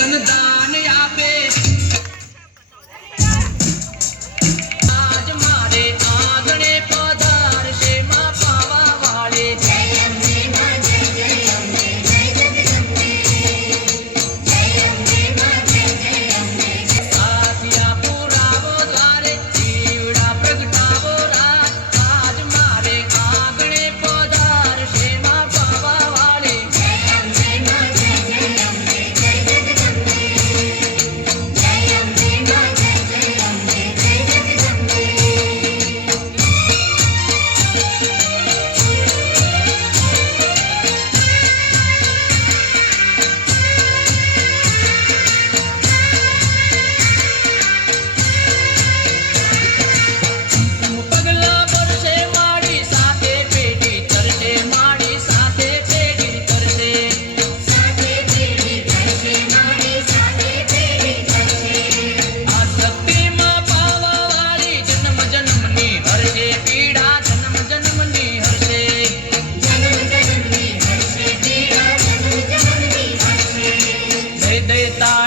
ભોજન દાન આપે આજ મારે આંગણે પધારશે માં પાવા વાળી સાથિયા પુરાવો દ્વારે દીવડા પ્રગટાવો રાત આજ મારે આંગણે પધારશે માં પાવા વાળી પગલા પરસે માડી સાથે પેઢી તરસે માડી સાથે પેઢી તરસે આ શક્તિમાં પાવા વાળી જન્મ જન્મની હરશે પીડા જન્મ જન્મની હરશે દય દયતા